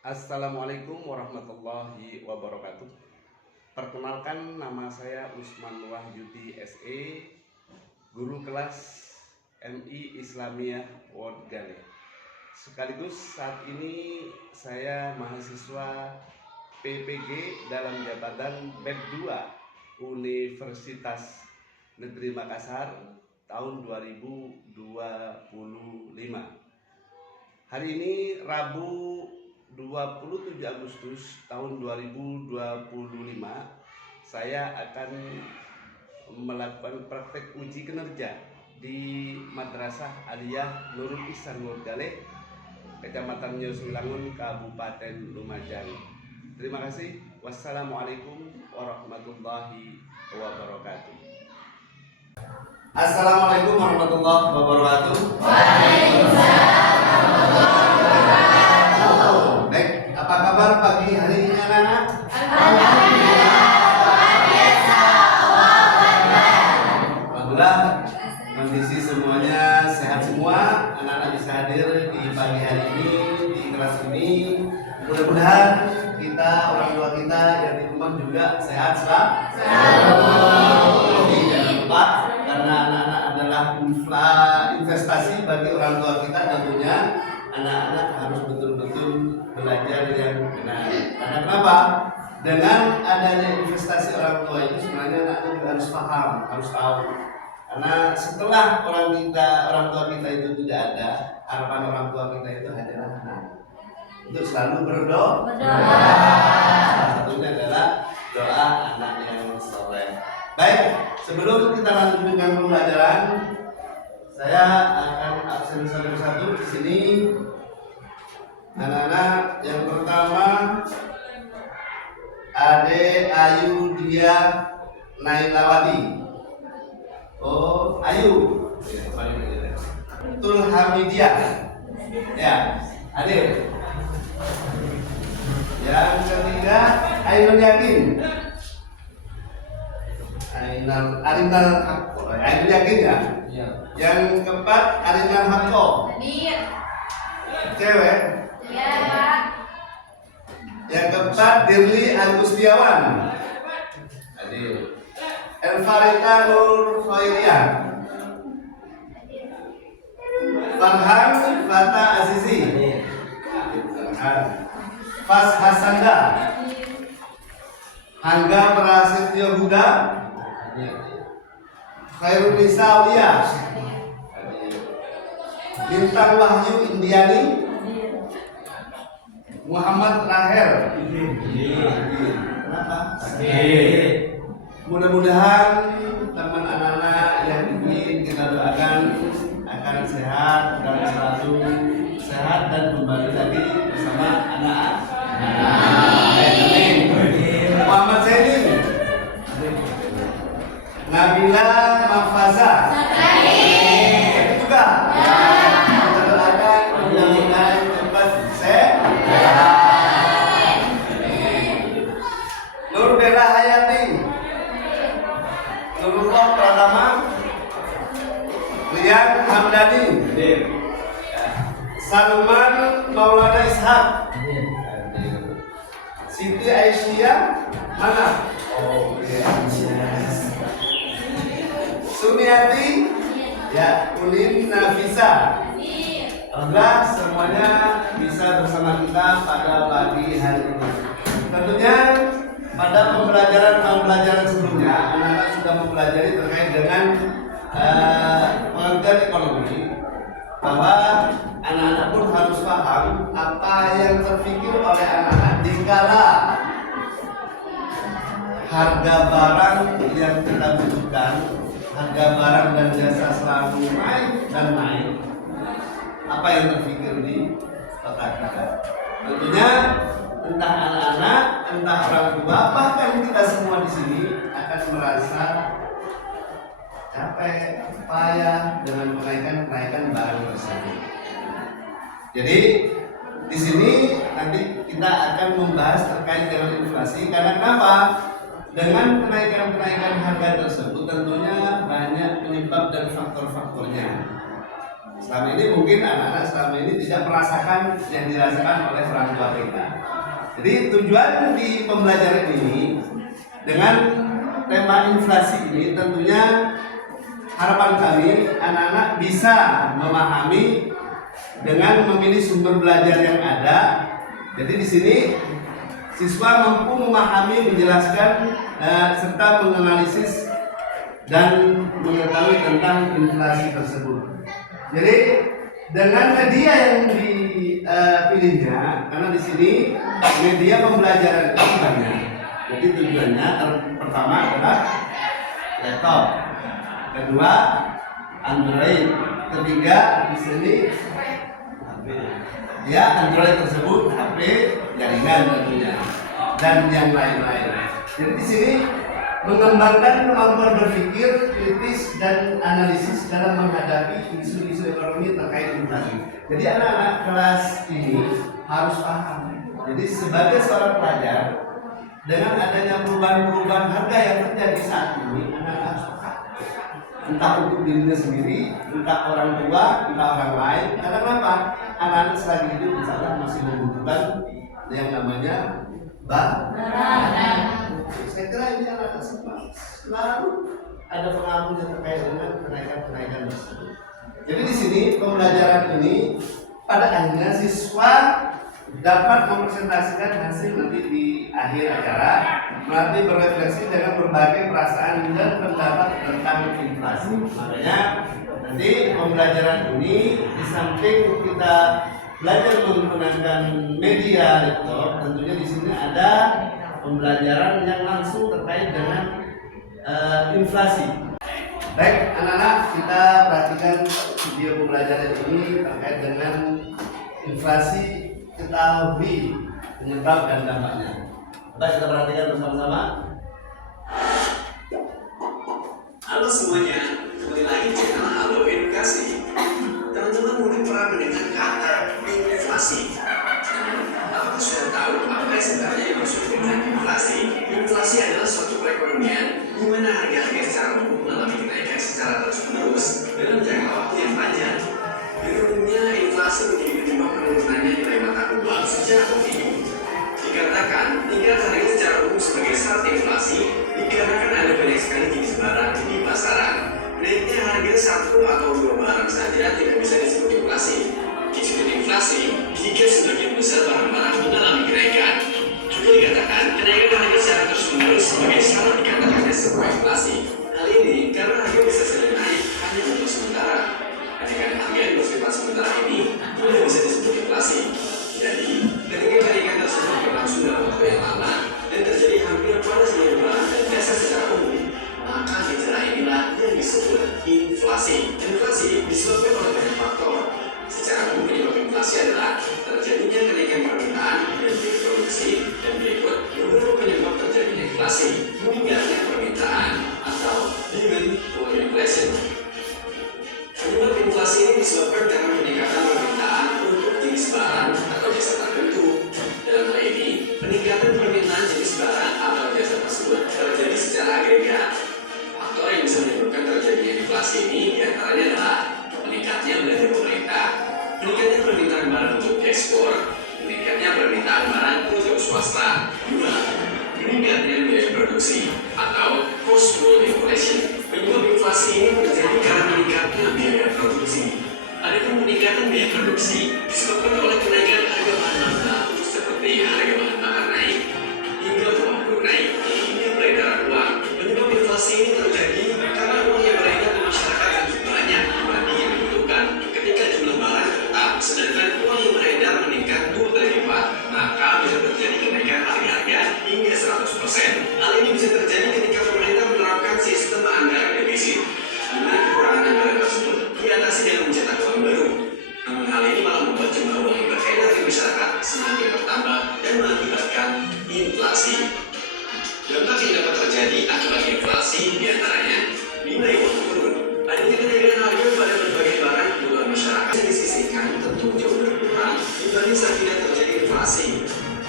Assalamualaikum warahmatullahi wabarakatuh. Perkenalkan, nama saya Usman Wahyudi SE, guru kelas MI Islamiyah World Gale. Sekaligus saat ini saya mahasiswa PPG dalam jabatan BED 2 Universitas Negeri Makassar tahun 2025. Hari ini Rabu 27 Agustus tahun 2025, saya akan melakukan praktek uji kinerja di Madrasah Aliyah Nurul Ihsan World Gale, Kecamatan Yosulangun, Kabupaten Lumajang. Terima kasih. Wassalamualaikum warahmatullahi wabarakatuh. Assalamualaikum warahmatullahi wabarakatuh. Waalaikumsalam. Baik, apa kabar pagi hari ini anak-anak? Alhamdulillah, luar biasa. Alhamdulillah, kondisi semuanya sehat semua. Anak-anak bisa hadir di pagi hari ini di kelas ini. Mudah-mudahan kita, orang tua kita yang di rumah juga sehat selalu. Jangan lupa, karena anak-anak adalah investasi bagi orang tua kita, tentunya anak-anak harus betul-betul belajar yang benar. Karena kenapa? Dengan adanya investasi orang tua itu sebenarnya anak-anak juga harus paham, harus tahu. Karena setelah orang tua kita itu tidak ada, harapan orang tua kita itu adalah untuk selalu berdoa. Salah satunya adalah doa anak yang soleh. Baik, sebelum kita lanjut dengan pembelajaran, saya akan absen satu-satu di sini. Anak-anak, yang pertama Ade Ayu Dia Nailawati. Oh, Ayu. Tul Hamidiyah. Ya, Ade. Yang ketiga Ainul Yakin. Ainul Yakin ya? Iya. Yang keempat Arinal Hakko. Cewek. Iya. Yang keempat Dirli Agustiawan. Adil. Elfarita Nur Khairiyah. Farhan Fata Azizi. Fas Hasanda. Hangga Prasetyo Huda. Khairul Nisa Aulia. Bintang Wahyu Indiani. Muhammad Rahel. Kenapa? Mudah-mudahan teman anak-anak yang ingin kita doakan akan sehat dan selalu sehat dan kembali lagi bersama anak-anak. Amin. Muhammad Zainin. Nabila Mafaza. Itu juga. Kita doakan mudah-mudahan cepat sehat. Nur Bella Hayati. Nurullah Pratama. Rian Hamdani. Salman Maulana Ishak. Siti Aisyah mana? Oh, yes. Sumiati ya, Ulin Nafisa. Alhamdulillah semuanya bisa bersama kita pada pagi hari ini. Tentunya pada pembelajaran sebelumnya anak-anak sudah mempelajari terkait dengan pengertian ekonomi, bahwa anak-anak pun harus paham apa yang terpikir oleh anak-anak dikala harga barang yang kita butuhkan, harga barang dan jasa selalu naik dan naik. Apa yang terpikir di otak kita? Tentunya entah anak-anak, entah orang tua, bahkan kita semua di sini akan merasa capek, payah dengan kenaikan barang tersebut. Jadi di sini nanti kita akan membahas terkait dengan inflasi. Karena kenapa? Dengan kenaikan harga tersebut tentunya banyak penyebab dan faktor-faktornya. Selama ini mungkin anak-anak selama ini tidak merasakan yang dirasakan oleh orang tua kita. Jadi tujuan di pembelajaran ini dengan tema inflasi ini tentunya harapan kami anak-anak bisa memahami dengan memilih sumber belajar yang ada. Jadi di sini siswa mampu memahami, menjelaskan serta menganalisis dan mengetahui tentang inflasi tersebut. Jadi dengan media yang dipilihnya, karena di sini media pembelajaran itu banyak. Jadi tujuannya pertama adalah laptop, kedua Android, ketiga di sini ya Android tersebut HP jaringan tentunya dan yang lain-lain. Jadi di sini mengembangkan kemampuan berpikir kritis dan analisis dalam menghadapi isu-isu ekonomi terkait inflasi. Jadi anak-anak kelas ini harus paham. Jadi sebagai seorang pelajar dengan adanya perubahan-perubahan harga yang terjadi saat ini, anak-anak harus paham. Entah untuk dirinya sendiri, entah orang tua, entah orang lain. Karena kenapa? Anak-anak selagi hidup insya Allah masih membutuhkan yang namanya barang. Saya kira ini anak-anak semua selalu ada pengaruhnya terkait dengan kenaikan tersebut. Jadi di sini pembelajaran ini pada akhirnya siswa dapat mempresentasikan hasil nanti di akhir acara, nanti berefleksi dengan berbagai perasaan dan pendapat tentang inflasi. Makanya nanti pembelajaran ini di samping kita belajar menggunakan media laptop, tentunya di sini ada pembelajaran yang langsung terkait dengan inflasi. Baik anak-anak, kita perhatikan video pembelajaran ini terkait dengan inflasi, ketahui penyebab dan dampaknya. Baik, kita perhatikan bersama-sama. Halo semuanya, kembali lagi di channel Halo Edukasi. Teman-teman mungkin pernah mendengar kata inflasi. Apakah sudah tahu apa yang sebenarnya dimaksud dengan inflasi? Inflasi adalah suatu perekonomian di mana harga-harga secara umum mengalami kenaikan secara terus-menerus dalam jangka waktu yang panjang. Di umumnya, inflasi menjadi penyebab penurunannya nilai mata uang secara kontinu. Dikatakan, tingkat harga secara umum sebagai syarat inflasi dikarenakan ada banyak sekali jenis barang di pasaran. Naiknya harga satu atau dua barang saja tidak bisa disebut inflasi. Disebut inflasi jika sebagian besar barang-barang mengalami kenaikan. Juga dikatakan kenaikan harga secara terus-menerus sebagai syarat dikatakannya sebuah inflasi. Hal ini karena harga bisa saja naik hanya untuk sementara. Kenaikan harga yang bersifat sementara ini tidak bisa disebut inflasi. Jadi, ketika kenaikan tersebut berlangsung dalam waktu yang lama dan terjadi hampir pada seluruh barang dan jasa secara umum, maka gejala inilah yang disebut inflasi. Inflasi disebabkan oleh banyak faktor. Secara umum penyebab inflasi adalah terjadinya kenaikan permintaan dan biaya produksi, dan berikut beberapa penyebab terjadinya inflasi: meningkatnya permintaan atau demand for inflation. Penyebab inflasi ini disebabkan karena peningkatan permintaan untuk jenis barang atau jasa tertentu. Dalam hal ini, peningkatan permintaan jenis barang atau jasa tersebut terjadi secara agregat. Faktor yang bisa menyebabkan terjadinya inflasi ini diantaranya adalah meningkatnya belanja pemerintah, meningkatnya permintaan barang untuk ekspor, meningkatnya permintaan barang untuk swasta. 2. Meningkatnya biaya produksi atau post-war inflation. Penyebab inflasi ini terjadi karena meningkatnya biaya produksi. Adapun peningkatan biaya produksi disebabkan oleh kenaikan harga bahan baku seperti harga bahan bakar naik hingga uang buruh naik hingga peredaran uang. Penyebab inflasi ini terjadi karena uang yang beredar di masyarakat lebih banyak dibanding yang dibutuhkan. Ketika jumlah barang tetap, sedangkan uang yang beredar meningkat 2 kali lipat, maka bisa terjadi kenaikan harga-harga hingga 100%. Hal ini bisa terjadi ketika pemerintah menerapkan sistem anggaran defisit, di mana kekurangan anggaran tersebut diatasi dengan mencetak uang baru. Namun hal ini malah membuat jumlah uang yang beredar di masyarakat semakin bertambah dan mengakibatkan inflasi. Dampak yang dapat terjadi akibat inflasi diantaranya nilai uang turun. Adanya kenaikan harga pada berbagai barang kebutuhan masyarakat yang disisihkan tentu jauh berkurang dibanding saat tidak terjadi inflasi.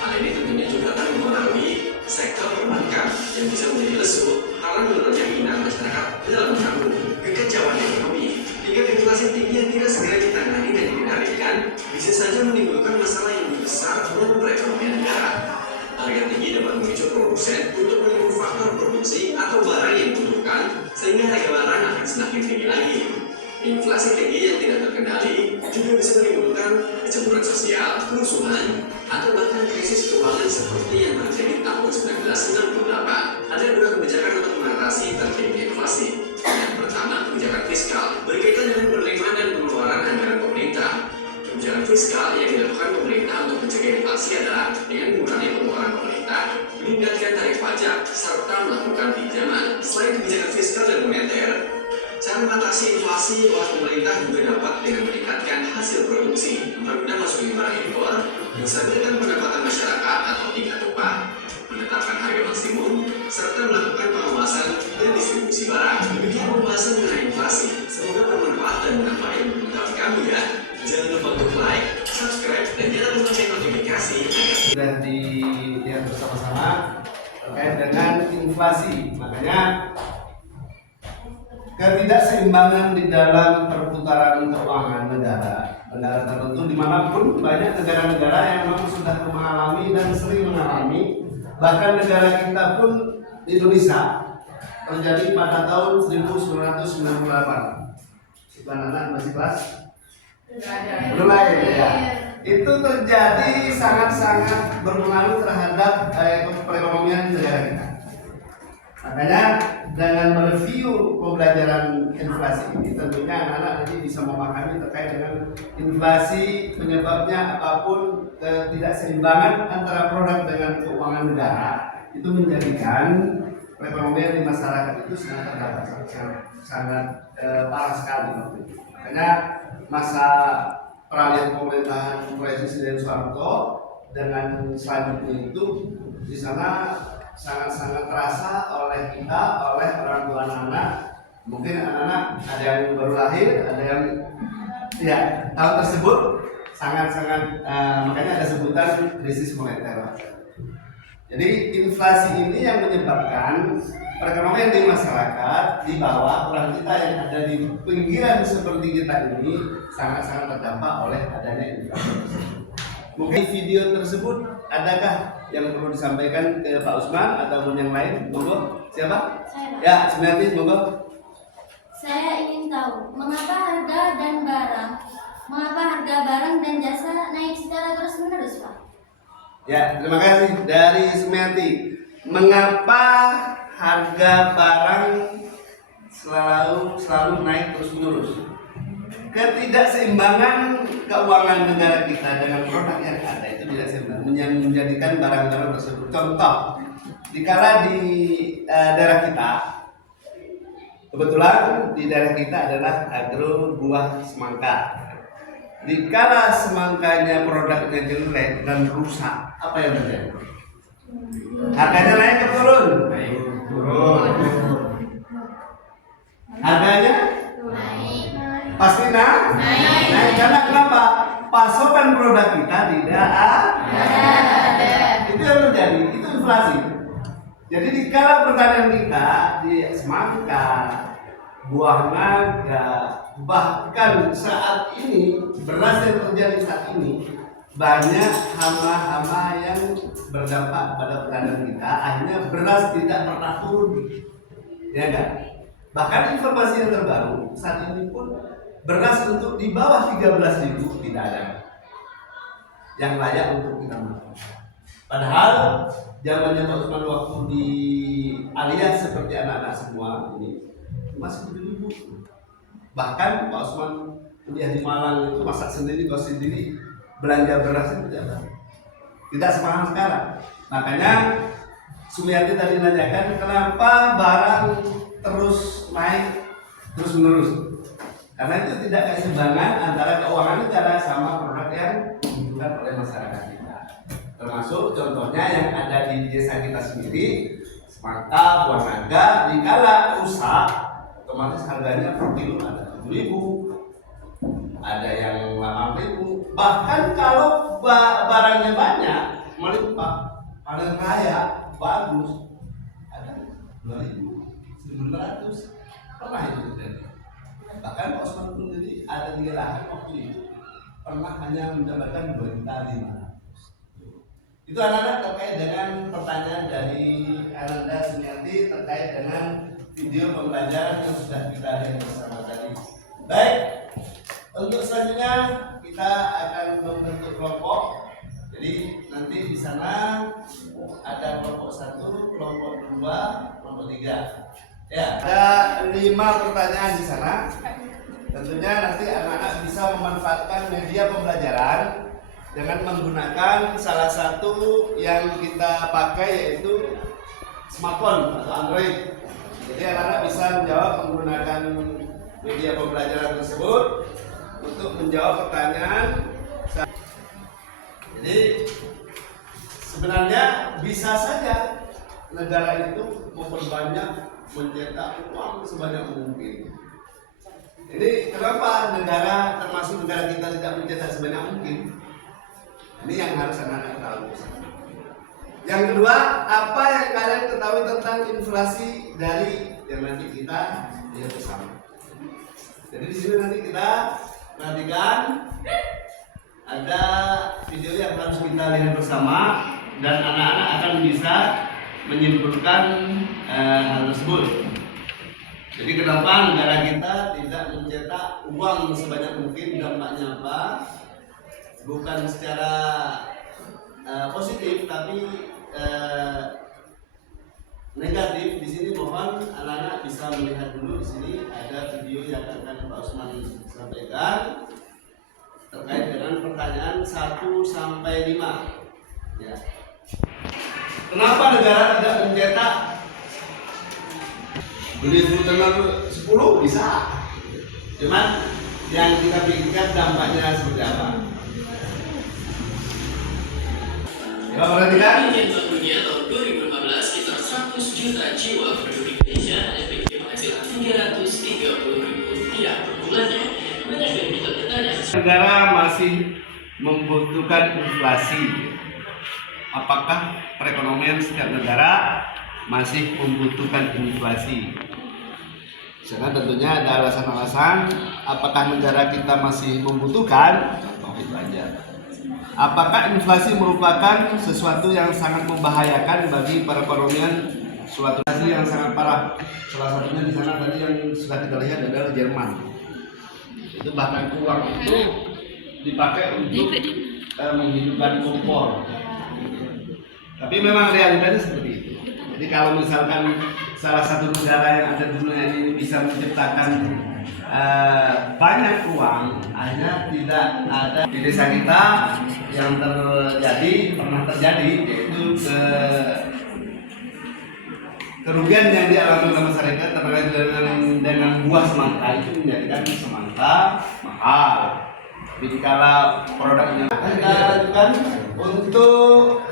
Hal ini tentunya juga akan mempengaruhi sektor perbankan yang bisa menjadi lesu karena menurunnya minat masyarakat dalam menanggung kekacauan ekonomi. Tingkat inflasi tinggi yang tidak segera bisa saja menimbulkan masalah yang lebih besar dalam perekonomian negara. Harga tinggi dapat memicu produsen untuk menurunkan faktor produksi atau barang yang dibutuhkan, sehingga harga barang akan semakin tinggi lagi. Inflasi tinggi yang tidak terkendali juga bisa menimbulkan kecemburuan sosial, kerusuhan, atau bahkan krisis keuangan seperti yang terjadi tahun 1998. Ada dua kebijakan untuk mengatasi terjadinya inflasi. Yang pertama, kebijakan fiskal berkaitan dengan penerimaan dan pengeluaran anggaran pemerintah. Kebijakan fiskal yang dilakukan pemerintah untuk mencegah inflasi adalah dengan mengurangi pengeluaran pemerintah, meningkatkan tarif pajak, serta melakukan pinjaman. Selain kebijakan fiskal dan moneter, cara mengatasi inflasi oleh pemerintah juga dapat dengan meningkatkan hasil produksi, mempermudah masuknya barang impor, menstabilkan pendapatan masyarakat atau tingkat upah, menetapkan harga maksimum, serta melakukan pengawasan dan distribusi barang. Demikian pembahasan mengenai inflasi. Semoga bermanfaat dan menambah ilmu pengetahuan kamu ya. Jangan lupa untuk like, subscribe, dan nyalakan lonceng notifikasi agar Sudah dilihat bersama-sama terkait dengan inflasi. Makanya ketidakseimbangan di dalam perputaran keuangan negara tertentu dimanapun, banyak negara-negara yang memang sudah mengalami dan sering mengalami, bahkan negara kita pun Indonesia terjadi pada tahun 1998. Anak-anak masih kelas? Mulai ya. Itu terjadi sangat-sangat berpengaruh terhadap perekonomian negara kita. Makanya dengan mereview pembelajaran inflasi ini, tentunya anak-anak nanti bisa memahami terkait dengan inflasi, penyebabnya apapun, ketidakseimbangan antara produk dengan keuangan negara itu menjadikan perekonomian di masyarakat itu sangat terdampak, sangat parah sekali. Makanya masa peralihan pemerintahan Presiden Soeharto dengan selanjutnya itu di sana sangat-sangat terasa oleh kita, oleh orang tua anak-anak. Mungkin anak-anak ada yang baru lahir, ada yang ya tahun tersebut sangat-sangat makanya ada sebutan krisis moneter. Jadi inflasi ini yang menyebabkan perekonomian di masyarakat di bawah, orang kita yang ada di pinggiran seperti kita ini sangat-sangat terdampak oleh adanya inflasi. Mungkin video tersebut adakah yang perlu disampaikan ke Pak Usman ataupun yang lain? Monggo, siapa? Saya. Ya, sebenarnya monggo. Saya ingin tahu mengapa harga barang dan jasa naik secara terus-menerus, Pak? Ya, terima kasih dari Sumiati. Mengapa harga barang selalu naik terus-menerus? Ketidakseimbangan keuangan negara kita dengan produk yang ada itu tidak seimbang, yang menjadikan barang-barang tersebut. Contoh, dikala di daerah kita, kebetulan di daerah kita adalah agro buah semangka. Dikala semangkanya produknya jelek dan rusak, apa yang terjadi? Harganya naik ke turun? Turun. Harganya? Naik. Pasti naik. Karena kenapa? Pasokan produk kita tidak ada. Itu yang terjadi, itu inflasi. Jadi di kala pertanian kita di semangka, buah naga, bahkan saat ini beras yang terjadi saat ini banyak hama-hama yang berdampak pada pertanian kita. Akhirnya beras tidak pernah turun, ya enggak? Bahkan informasi yang terbaru saat ini pun beras untuk di bawah 13.000 tidak ada yang layak untuk kita makan. Padahal zamannya Pak Usman waktu di Alias seperti anak-anak semua ini masih 7.000. Bahkan Pak Usman kuliah di Malang itu masak sendiri, kos sendiri, belanja berasnya tidak semahal sekarang. Makanya Sumiati tadi nanyakan kenapa barang terus naik terus menerus. Karena itu tidak keseimbangan antara keuangan negara sama produk yang dibutuhkan oleh masyarakat kita. Termasuk contohnya yang ada di desa kita sendiri, semangka, buah naga, dikala rusak, otomatis harganya per kilo ada 7.000, ada yang 8.000. Bahkan kalau barangnya banyak, melimpah, panen raya, bagus, ada 2.000, 1.500, pernah itu terjadi. Bahkan Pak Usman sendiri ada di lahan waktu itu pernah hanya mendapatkan 2.500.000. Itu anak-anak terkait dengan pertanyaan dari Ananda Sumiati terkait dengan video pembelajaran yang sudah kita lihat bersama tadi. Baik, untuk selanjutnya kita akan membentuk kelompok. Jadi nanti di sana ada kelompok 1, kelompok 2, kelompok 3. Ya, ada 5 pertanyaan di sana. Tentunya nanti anak-anak bisa memanfaatkan media pembelajaran dengan menggunakan salah satu yang kita pakai yaitu smartphone atau Android. Jadi anak-anak bisa menjawab menggunakan media pembelajaran tersebut untuk menjawab pertanyaan. Jadi sebenarnya bisa saja negara itu memperbanyak mencetak uang sebanyak mungkin. Jadi kenapa negara termasuk negara kita tidak mencetak sebanyak mungkin? Ini yang harus anak-anak tahu. Yang kedua, apa yang kalian ketahui tentang inflasi dari yang nanti kita lihat bersama. Jadi di sini nanti kita perhatikan ada video yang harus kita lihat bersama dan anak-anak akan bisa menyimpulkan hal tersebut. Jadi kenapa negara kita tidak mencetak uang sebanyak mungkin, dampaknya apa? Bukan secara positif tapi negatif. Di sini mohon anak-anak bisa melihat dulu. Di sini ada video yang akan Pak Usman sampaikan terkait dengan pertanyaan 1 sampai 5. Ya. Kenapa negara tidak mencetak beli dengan 10 bisa? Cuman yang kita pikirkan dampaknya seperti apa? Ya, perhatikan. Yang dunia tahun 2015 sekitar 100 juta jiwa penduduk Indonesia hanya memiliki penghasilan Rp330.000 per bulannya. Banyak dari kita bertanya. Negara masih membutuhkan inflasi. Apakah perekonomian setiap negara masih membutuhkan inflasi? Karena tentunya ada alasan-alasan. Apakah negara kita masih membutuhkan? Contoh itu aja. Apakah inflasi merupakan sesuatu yang sangat membahayakan bagi perekonomian suatu negara yang sangat parah? Salah satunya di sana tadi yang sudah kita lihat adalah Jerman. Itu bahkan uang itu dipakai untuk menghidupkan kompor. Tapi memang realitanya seperti itu. Jadi kalau misalkan salah satu negara yang ada di dunia ini bisa menciptakan banyak uang, hanya tidak ada di desa kita yang pernah terjadi yaitu kerugian yang dialami oleh masyarakat terkait dengan buah semangka itu menjadikan semangka mahal. Jadi kalau produknya kita lakukan untuk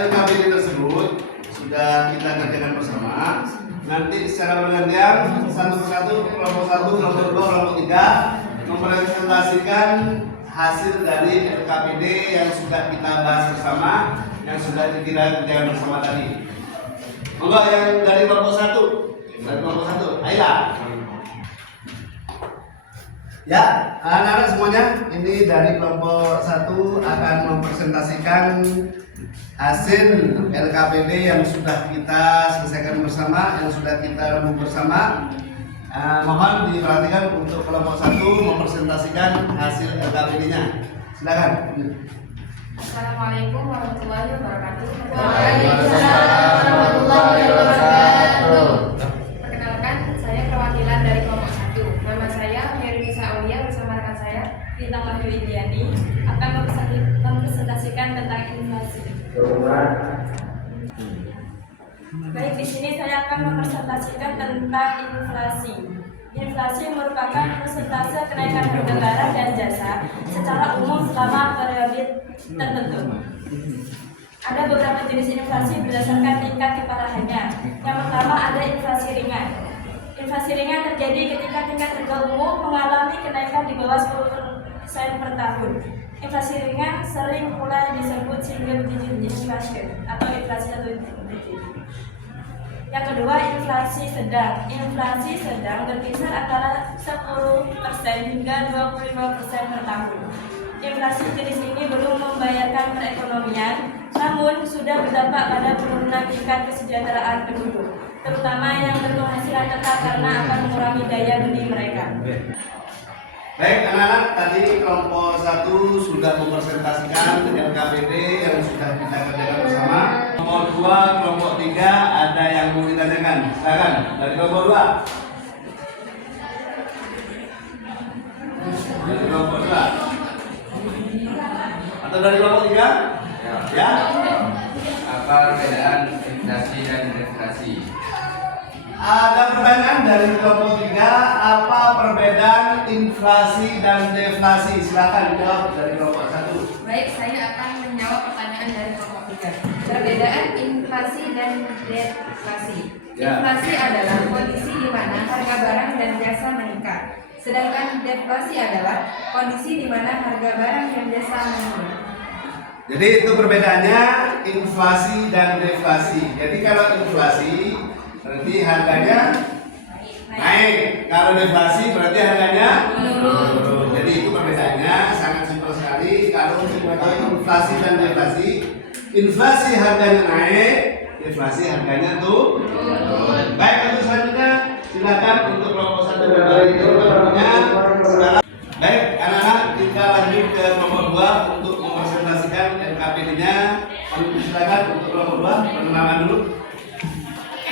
LKPD tersebut sudah kita kerjakan bersama. Nanti secara bergantian satu persatu, kelompok 1, kelompok 2, kelompok 3 mempresentasikan hasil dari LKPD yang sudah kita bahas bersama, yang sudah kita kerjakan bersama tadi. Monggo yang dari kelompok 1, dari kelompok 1, ayolah. Ya, anak-anak semuanya, ini dari kelompok 1 akan mempresentasikan hasil LKPD yang sudah kita selesaikan bersama, yang sudah kita rembuk bersama. Mohon diperhatikan untuk kelompok 1 mempresentasikan hasil LKPD-nya. Silakan. Assalamualaikum warahmatullahi wabarakatuh. Waalaikumsalam warahmatullahi wabarakatuh. Perkenalkan, saya perwakilan dari kelompok 1. Nama saya Herwisa Aulia bersama rekan saya Bintang Wahyu Indiani akan mempresentasikan tentang inflasi. Baik, di sini saya akan mempresentasikan tentang inflasi. Inflasi merupakan persentase kenaikan harga barang dan jasa secara umum selama periode tertentu. Ada beberapa jenis inflasi berdasarkan tingkat keparahannya. Yang pertama ada inflasi ringan. Inflasi ringan terjadi ketika tingkat harga umum mengalami kenaikan di bawah 10% per tahun. Inflasi ringan sering pula disebut single digit inflation atau inflasi satu digit. Yang kedua, inflasi sedang. Inflasi sedang berkisar antara 10% hingga 25% per tahun. inflasi jenis ini belum membahayakan perekonomian, namun sudah berdampak pada penurunan tingkat kesejahteraan penduduk, terutama yang berpenghasilan tetap karena akan mengurangi daya beli mereka. Baik anak-anak, tadi kelompok 1 sudah mempresentasikan LKPD yang sudah kita kerjakan bersama. Kelompok 2, kelompok 3 ada yang mau ditanyakan. Silakan dari kelompok 2. Dari kelompok 2 atau dari kelompok 3? Ya. Apa perbedaan inflasi dan deflasi? Ada pertanyaan dari kelompok 3, apa perbedaan inflasi dan deflasi? Silakan jawab dari kelompok 1. Baik, saya akan menjawab pertanyaan dari kelompok 3. Perbedaan inflasi dan deflasi. Ya. Inflasi adalah kondisi di mana harga barang dan jasa meningkat. Sedangkan deflasi adalah kondisi di mana harga barang dan jasa menurun. Jadi itu perbedaannya inflasi dan deflasi. Jadi kalau inflasi berarti harganya naik, kalau deflasi berarti harganya menurun. Jadi itu perbedaannya sangat simpel sekali. Kalau untuk mengetahui inflasi dan deflasi, inflasi harganya naik, deflasi harganya turun. Baik, untuk selanjutnya silakan untuk kelompok 1 dari kelompoknya. Baik, anak-anak kita lanjut ke kelompok 2 untuk mempresentasikan LKPD-nya. Silakan untuk kelompok 2 perkenalan dulu.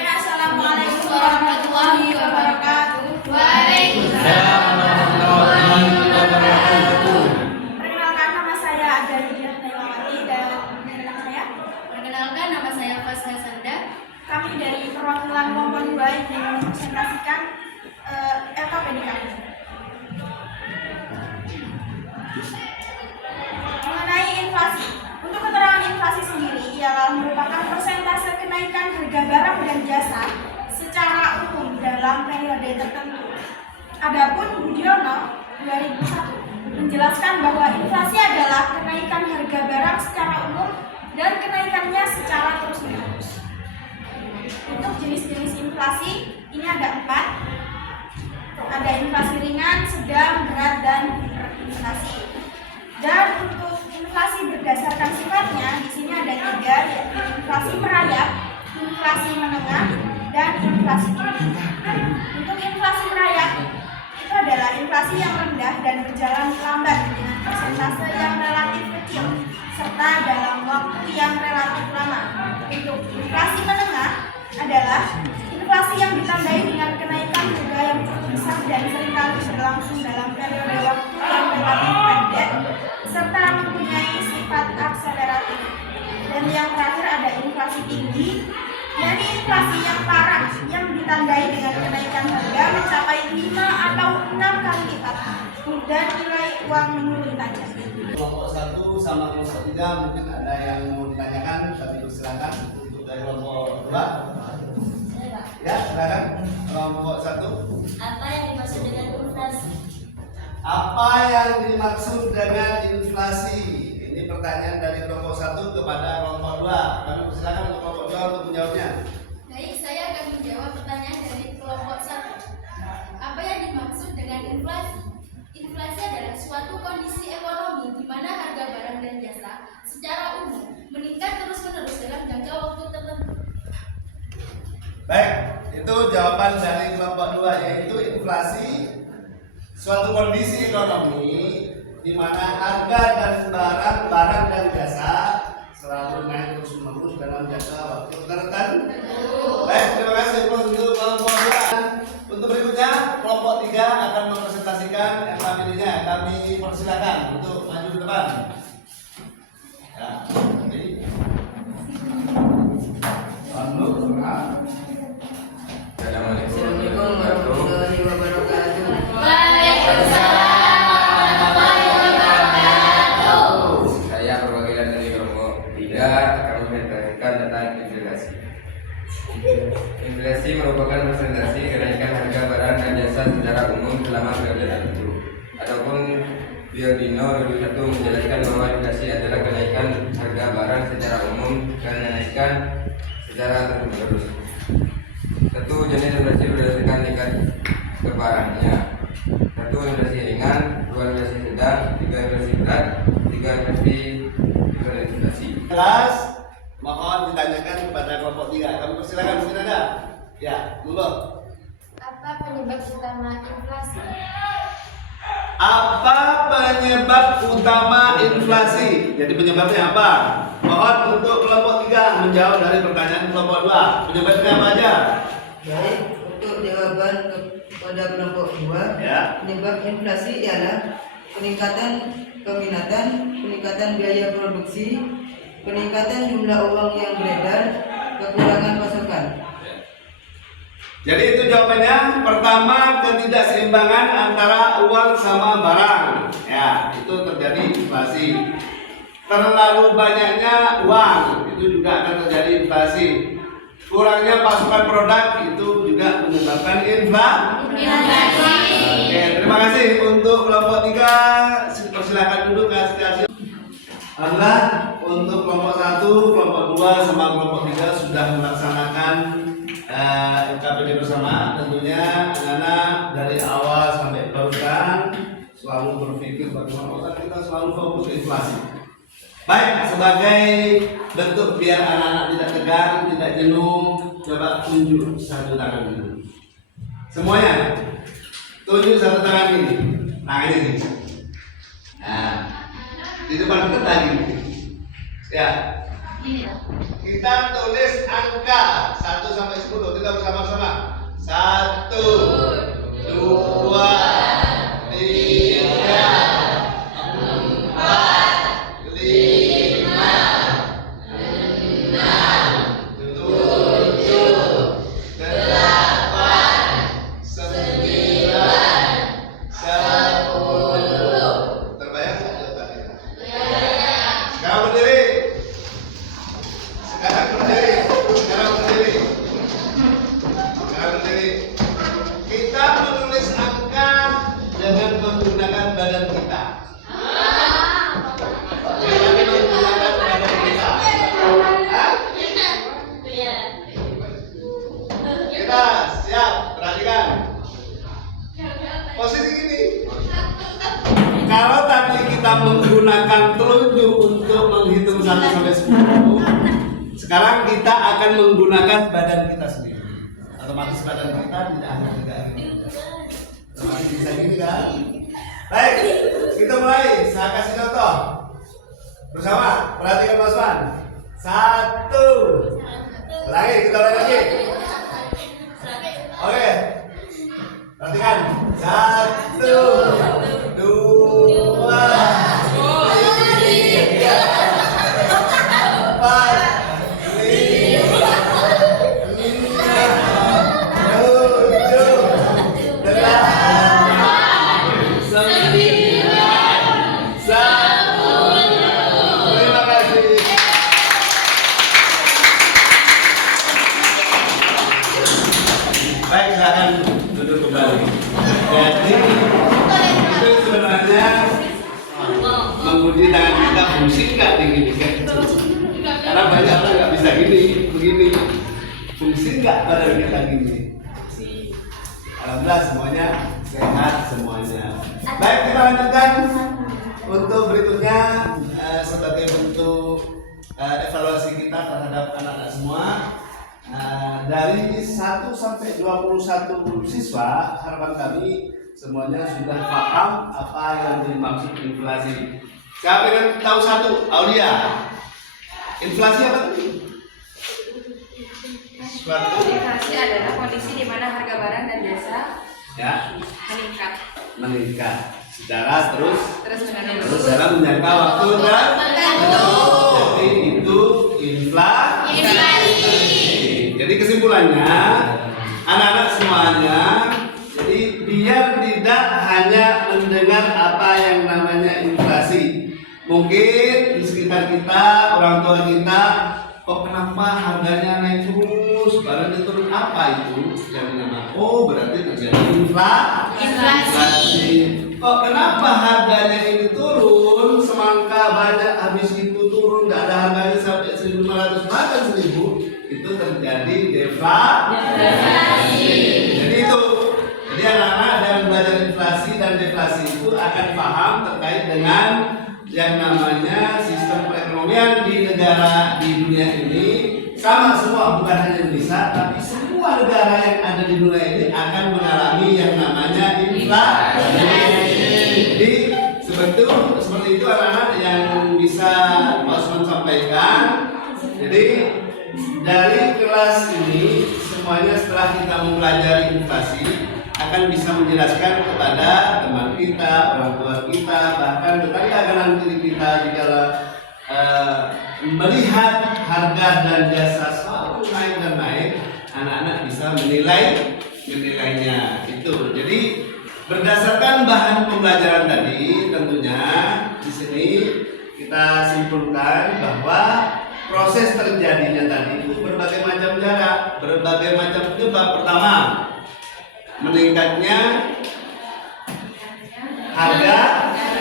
Assalamualaikum warahmatullahi wabarakatuh. Waalaikumsalam warahmatullahi wabarakatuh. Perkenalkan, nama saya Adalia Nailawati dan anak saya. Perkenalkan, nama saya Fasha Sanda. Kami dari perwakilan kelompok 2 ingin mempresentasikan LKPD kami. Mengenai inflasi. Untuk keterangan inflasi sendiri ialah merupakan persentase kenaikan harga barang dan jasa secara umum dalam periode tertentu. Adapun Budiono 2001 menjelaskan bahwa inflasi adalah kenaikan harga barang secara umum dan kenaikannya secara terus-menerus. Untuk jenis-jenis inflasi ini ada 4. Ada inflasi ringan, sedang, berat, dan hiperinflasi. Dan untuk inflasi berdasarkan sifatnya di sini ada 3, yaitu inflasi merayap, inflasi menengah, dan inflasi tinggi. Untuk inflasi merayap itu adalah inflasi yang rendah dan berjalan lambat dengan persentase yang relatif kecil serta dalam waktu yang relatif lama. Untuk inflasi menengah adalah inflasi yang ditandai dengan kenaikan harga yang cukup besar dan seringkali berlangsung dalam periode waktu yang relatif pendek serta mempunyai sifat akseleratif. Dan yang terakhir ada inflasi tinggi, yakni inflasi yang parah yang ditandai dengan kenaikan harga mencapai 5 atau 6 kali lipat dan nilai uang menurun tajam. Kelompok 1 sama kelompok 3 mungkin ada yang mau ditanyakan, tapi silakan untuk dari kelompok 2. Ya, silakan kelompok 1. Apa yang dimaksud dengan inflasi? Apa yang dimaksud dengan inflasi? Ini pertanyaan dari kelompok 1 kepada kelompok 2. Kami silakan untuk kelompok 2 untuk menjawabnya. Baik, saya akan menjawab pertanyaan dari kelompok 1. Apa yang dimaksud dengan inflasi? Inflasi adalah suatu kondisi ekonomi di mana harga barang dan jasa secara umum meningkat terus-menerus dalam jangka waktu tertentu. Baik, itu jawaban dari kelompok 2, yaitu inflasi suatu kondisi ekonomi di mana harga dan barang dan jasa selalu naik terus-menerus dalam jangka waktu tertentu. Baik, terima kasih untuk kelompok 2. Untuk berikutnya, kelompok 3 akan mempresentasikan LKPD-nya. Kami persilakan untuk maju ke depan. Ya, jadi Assalamualaikum warahmatullahi wabarakatuh. Saya perwakilan dari kelompok 3 akan mempresentasikan tentang inflasi. Inflasi merupakan presentasi kenaikan harga barang dan jasa secara umum selama periode tertentu. Adapun Biodino 2001 menjelaskan bahwa inflasi adalah kenaikan harga barang secara umum dan kenaikan secara terus-menerus. Satu jenis inflasi berdasarkan tingkat keparahannya. 1 inflasi ringan, 2 inflasi sedang, 3 inflasi berat, inflasi. Kelas, mohon ditanyakan kepada kelompok 3. Kami persilakan, mungkin ada? Ya, dulu. Apa penyebab utama inflasi? Apa penyebab utama inflasi? Jadi penyebabnya apa? Mohon untuk kelompok 3 menjawab dari pertanyaan kelompok 2. Penyebabnya apa aja? Baik, untuk jawaban kepada kelompok 2, Ya. penyebab inflasi ialah peningkatan peminatan, peningkatan biaya produksi, peningkatan jumlah uang yang beredar, kekurangan pasokan. Jadi itu jawabannya. Pertama, ketidakseimbangan antara uang sama barang. Ya, itu terjadi inflasi. Terlalu banyaknya uang, itu juga akan terjadi inflasi. Kurangnya pasokan produk itu juga menyebabkan inflasi. Oke, terima kasih untuk kelompok 3. Silakan duduk, kasih. Alhamdulillah untuk kelompok 1, kelompok 2 sama kelompok 3 sudah melaksanakan LKPD bersama. Tentunya anak-anak dari awal sampai barusan selalu berpikir bagaimana kita selalu fokus ke inflasi. Baik, sebagai bentuk biar anak-anak tidak tegang, tidak jenuh, coba tunjuk satu tangan dulu. Semuanya tunjuk satu tangan ini. Tangan ini. Nah, di depan kita gini. Ya. Kita tulis angka 1 sampai 10. Kita bersama-sama. 1, 2, 3, 4, 5, 6, 7, 8, 9, 10. Terbayang saja tadi. Sekarang berdiri. Sekarang berdiri. Kita menulis angka dengan menggunakan badan kita. Dengan menggunakan badan kita. Hah? Kita siap, perhatikan. Posisi gini. Kalau tadi kita menggunakan telunjuk untuk menghitung 1 sampai 10, sekarang kita akan menggunakan badan kita sendiri. Otomatis badan kita tidak hanya tegak ini. Otomatis bisa gini kan? Baik, kita mulai. Saya kasih contoh. Bersama, perhatikan Mas Wan. 1. Lagi, kita ulangi lagi. Oke. Perhatikan. 1, 2, 3, 4, 5, 6, 7, 8, 9, 10. Terima kasih. Baik, silakan duduk kembali. Jadi itu sebenarnya menguji tangan kita fungsi nggak diginikan? Karena banyak orang nggak bisa gini, begini. Fungsi nggak badan kita gini? Alhamdulillah semuanya sehat semuanya. Baik, kita lanjutkan untuk berikutnya sebagai bentuk evaluasi kita terhadap anak-anak semua. Dari 1 sampai 21 siswa, harapan kami semuanya sudah paham apa yang dimaksud inflasi. Siapa yang tahu satu? Aulia. Inflasi apa tadi? Suatu Inflasi adalah kondisi di mana harga barang dan jasa meningkat secara terus menerus. dalam jangka waktu tertentu. Jadi itu inflasi. Jadi kesimpulannya, anak-anak semuanya, jadi biar tidak hanya mendengar apa yang namanya inflasi. Mungkin di sekitar kita, orang tua kita, kok kenapa harganya naik terus, barang itu turun, apa itu yang dinamakan? Oh, berarti terjadi inflasi. Kok kenapa harganya ini turun, semangka banyak, habis itu turun, nggak ada harganya sampai 1.500 bahkan 1.000, itu terjadi deflasi. Jadi itu, jadi anak-anak dalam belajar inflasi dan deflasi itu akan paham terkait dengan yang namanya sistem perekonomian perekonomian di negara di dunia ini sama semua, bukan hanya Indonesia, tapi semua negara yang ada di dunia ini akan mengalami yang namanya inflasi. Jadi seperti itu anak-anak yang bisa Pak Osman sampaikan. Jadi dari kelas ini semuanya setelah kita mempelajari inflasi akan bisa menjelaskan kepada teman kita, orang tua kita, bahkan tetangga kanan kiri kita jika melihat harga dan jasa selalu naik dan naik, anak-anak bisa menilainya itu. Jadi berdasarkan bahan pembelajaran tadi, tentunya di sini kita simpulkan bahwa proses terjadinya tadi itu berbagai macam cara, berbagai macam penyebab. Pertama, meningkatnya harga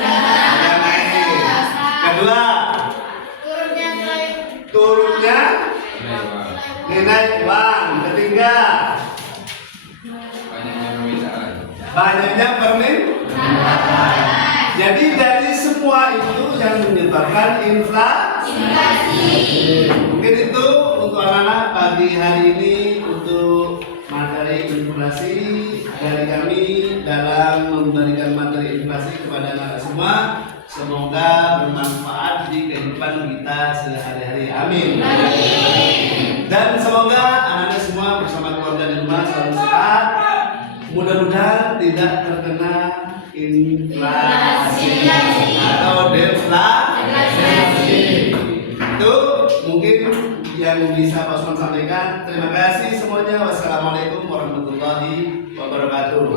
naik. Kedua, turunnya nilai uang. Ketiga, banyaknya permintaan. Jadi dari semua itu yang menyebabkan inflasi. Mungkin itu untuk anak-anak pagi hari ini untuk materi inflasi dari kami dalam memberikan materi inflasi kepada anak semua. Semoga bermanfaat di kehidupan kita sehari-hari. Amin. Dan semoga anak-anak semua bersama keluarga di rumah selalu sehat. Mudah-mudahan tidak terkena inflasi atau deflasi. Itu mungkin yang bisa Pak Osman sampaikan. Terima kasih semuanya. Wassalamualaikum warahmatullahi wabarakatuh.